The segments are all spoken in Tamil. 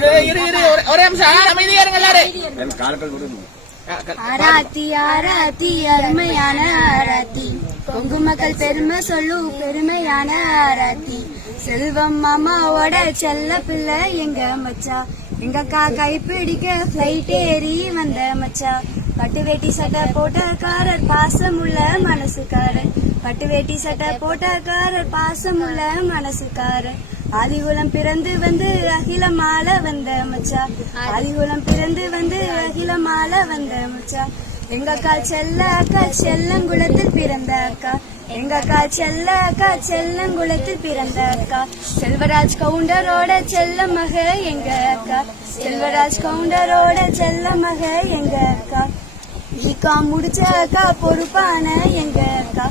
இரு இரு ஒரே- ஒரே நிமிஷம். அமைதியா இருங்க எல்லாரும். என் காலங்கள் விடுங்க. ஆராத்தி ஆராத்தி அருமையான ஆராத்தி. கொங்கு மக்கள் பெருமை சொல்லும் பெருமையான ஆராத்தி. செல்வம் மாமாவோட செல்ல பிள்ளை எங்க மச்சா? எங்க அக்கா கைப்பிடிக்க பிளைட் ஏறி வந்த மச்சா? பட்டு வேட்டி சட்டை போட்டக்காரர் பாசமுள்ள மனசுக்காரர். பட்டு வேட்டி சட்டை போட்டக்காரர் பாசமுள்ள மனசுக்காரர். ஆதிகுலம் பிறந்து வந்து அகிலமால வந்த மச்சா ஆதிகுலம் பிறந்து வந்து அகிலமால வந்த மச்சா எங்க அக்கா செல்ல அக்கா செல்லங்குளத்தில் பிறந்த அக்கா. எங்க அக்கா செல்ல அக்கா செல்லங்குளத்தில் பிறந்த அக்கா. செல்வராஜ் கவுண்டரோட செல்ல மக எங்க அக்கா. செல்வராஜ் கவுண்டரோட செல்ல மக எங்க அக்கா. ஈகா முடிச்ச அக்கா பொறுப்பான எங்க அக்கா.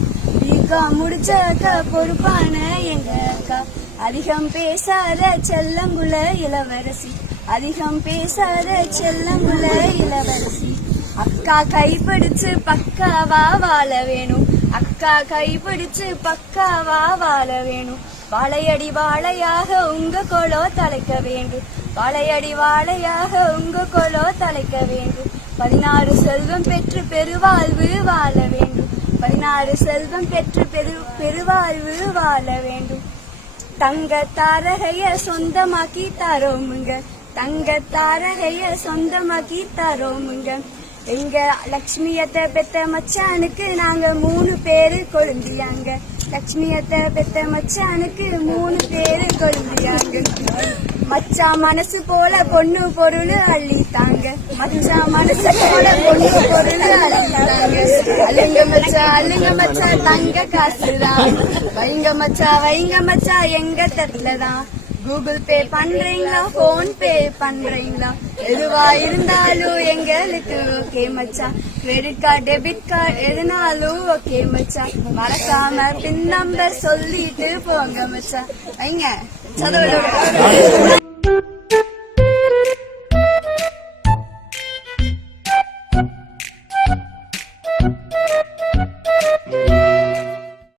ஈகா முடிச்ச அக்கா பொறுப்பான எங்க அக்கா. அதிகம் பேசாத செல்லங்குள்ள இளவரசி. அதிகம் பேசாத செல்லங்குள்ள இளவரசி. அக்கா கைப்பிடிச்சு பக்காவா வாழ வேணும். அக்கா கைப்பிடிச்சு பக்காவா வாழ வேணும். வாழையடி வாழையாக உங்க கொலோ தலைக்க வேண்டும். வாழையடி வாழையாக உங்க கொலோ தலைக்க வேண்டும். பதினாறு செல்வம் பெற்று பெருவாழ்வு வாழ வேண்டும். பதினாறு செல்வம் பெற்று பெரு பெருவாழ்வு வாழ வேண்டும். தங்க தாரகைய சொந்தமாக்கி தரோமுங்க. தங்க தாரகைய சொந்தமாக்கி தரோமுங்க. எங்க லக்ஷ்மியத்தை பெத்த மச்சானுக்கு நாங்க மூணு பேரு கொழுந்தியாங்க. லக்ஷ்மியத்தை பெத்த மச்சானுக்கு மூணு பேரு கொழுந்தியாங்க. மச்சான் மனசு போல பொண்ணு பொருள் அள்ளித்தாங்க மச்சான் மனசு போல பொண்ணு பொருள் அள்ளித்தாங்க அள்ளுங்க மச்சா அள்ளுங்க மச்சா தங்க காசுதான். வைங்க மச்சா வைங்க மச்சா எங்க தட்டுலதான். கூகுள் பே பண்றீங்களா? போன் பே பண்றீங்களா? எதுவா இருந்தாலும் எங்களுக்கு ஓகே மச்சா. கிரெடிட் கார்டு டெபிட் கார்டு எதுனாலும் ஓகே மச்சான் மறக்காம பின் நம்பர் சொல்லிட்டு போங்க மச்சா. வைங்க. சதவீதம்